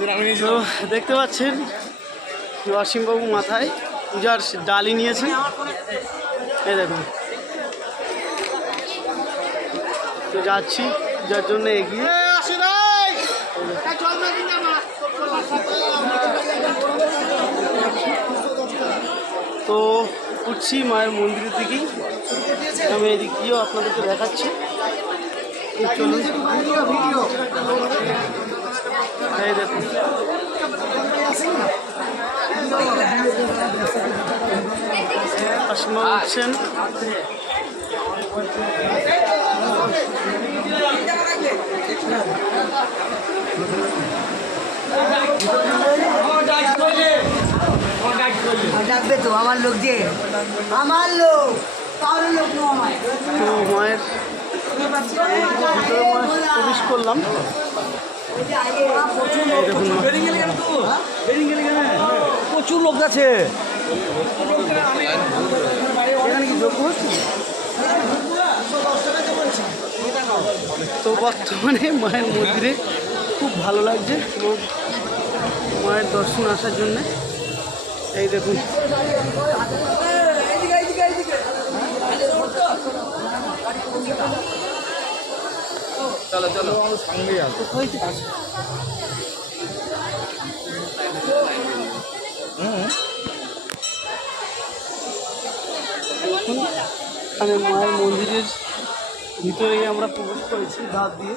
তো দেখতে পাচ্ছেন অসীমবাবু মাথায় পূজার ডালি নিয়েছেন এই দেখুন। তো যাচ্ছি পূজার জন্য এগিয়ে। তো উঠছি মায়ের মন্দিরের দিকেই আমি এদিক দিয়েও আপনাদেরকে দেখাচ্ছি। চলুন। এই দেখুন। কাশিমা উঠছেন ডাকবে তো আমার লোক যে। আমার লোক তাহলে লোক নো আমার তো মায়ের প্রবেশ করলাম। প্রচুর লোক আছে। তো বর্তমানে মায়ের মন্দিরে খুব ভালো লাগছে এবং মায়ের দর্শন আসার জন্যে। এই দেখুন। এখন এখানে মায়ের মন্দিরের ভিতরেই আমরা প্রবেশ করেছি দাঁত দিয়ে।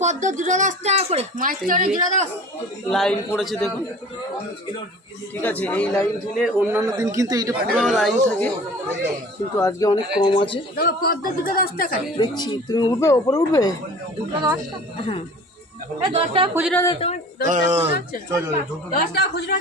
পদ্ম দুটো দশ টাকা করে মাছ চড়ে দশ। লাইন পড়েছে দেখুন। ঠিক আছে এই লাইন দিলে অন্যান্য দিন কিন্তু এইটা পুরো লাইন থাকে কিন্তু আজকে অনেক কম আছে। পদ্ম দুটো দশ টাকা। দেখছি তুমি উঠবে ওপরে উঠবে? দুটো দশ টাকা। হ্যাঁ। দশ টাকা খুচরো দশ টাকা খুচরো দশ টাকা খুচরো